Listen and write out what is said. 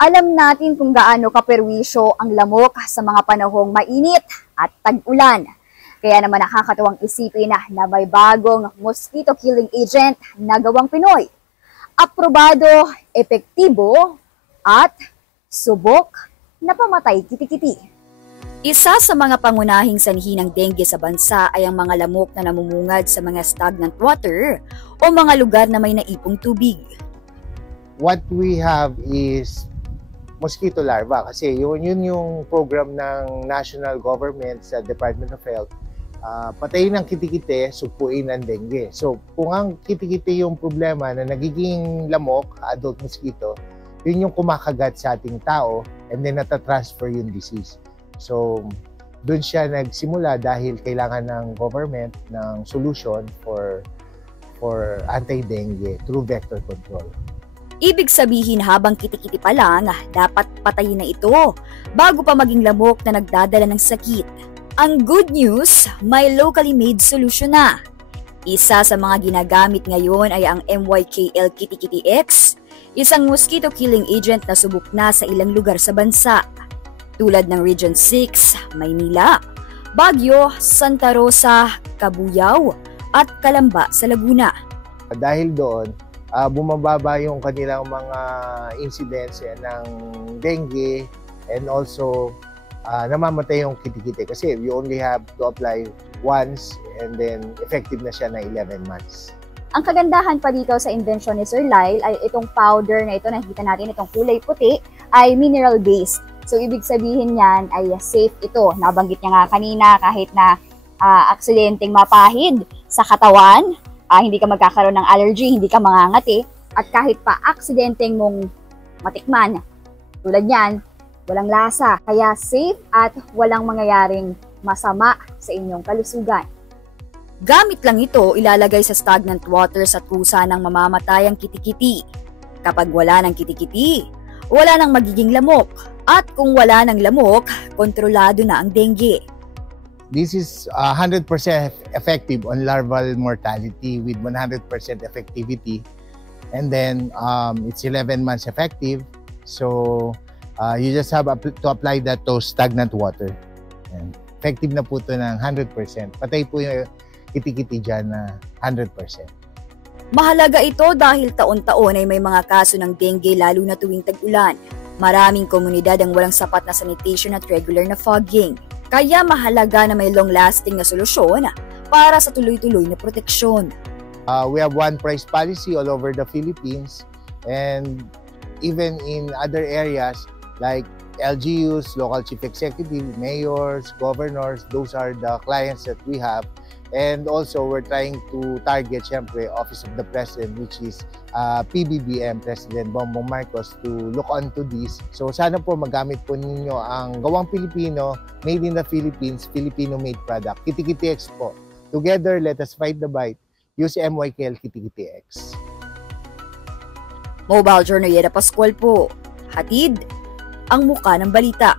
Alam natin kung gaano kaperwisyo ang lamok sa mga panahong mainit at tag-ulan. Kaya naman nakakatuwang isipin na may bagong mosquito killing agent na gawang Pinoy. Aprobado, epektibo, at subok na pamatay kiti-kiti. Isa sa mga pangunahing sanhi ng dengue sa bansa ay ang mga lamok na namumungad sa mga stagnant water o mga lugar na may naipong tubig. What we have is mosquito larva kasi yun yung program ng national government sa Department of Health. Patayin ang kitikite, supuin ang dengue. So kung ang kitikite yung problema na nagiging lamok, adult mosquito, yun yung kumakagat sa ating tao and then natatransfer yung disease. So doon siya nagsimula dahil kailangan ng government ng solution for anti-dengue through vector control. Ibig sabihin habang kitikiti pa lang, dapat patayin na ito bago pa maging lamok na nagdadala ng sakit. Ang good news, may locally made solution na. Isa sa mga ginagamit ngayon ay ang MYKL Kitikiti X, isang mosquito killing agent na subok na sa ilang lugar sa bansa. Tulad ng Region 6, Maynila, Baguio, Santa Rosa, Cabuyao at Calamba sa Laguna. Dahil doon, bumababa yung kanilang mga incidents ng dengue and also namamatay yung kitikite kasi you only have to apply once and then effective na siya na 11 months. Ang kagandahan pa dito sa invention ni Sir Lyle ay itong powder na ito, nakikita natin itong kulay puti, ay mineral based. So ibig sabihin niyan ay safe ito. Nabanggit niya nga kanina kahit na aksidenteng mapahid sa katawan, hindi ka magkakaroon ng allergy, hindi ka mangangati, at kahit pa aksidenteng mong matikman, tulad niyan, walang lasa, kaya safe at walang mangyayaring masama sa inyong kalusugan. Gamit lang ito ilalagay sa stagnant waters at kusa ng mamamatay ang kitikiti. Kapag wala ng kitikiti, wala nang magiging lamok, at kung wala ng lamok, kontrolado na ang dengue. This is 100% effective on larval mortality with 100% effectivity. And then it's 11 months effective. So you just have to apply that to stagnant water. And effective na po ito ng 100%. Patay po yung kitikiti dyan na 100%. Mahalaga ito dahil taon-taon ay may mga kaso ng dengue lalo na tuwing tag-ulan. Maraming komunidad ang walang sapat na sanitation at regular na fogging. Kaya mahalaga na may long-lasting na solusyon para sa tuloy-tuloy na proteksyon. We have one price policy all over the Philippines and even in other areas like LGUs, local chief executive, mayors, governors, those are the clients that we have. And also we're trying to target syempre Office of the President, which is PBBM, President Bongbong Marcos, to look onto this. So sana po magamit po ninyo ang gawang Pilipino, made in the Philippines, Filipino-made product. Kitikiti X po. Together, let us fight the bite. Use MYKL Kitikiti X. Mobile Journal Yeda Pascual po. Hatid ang muka ng balita.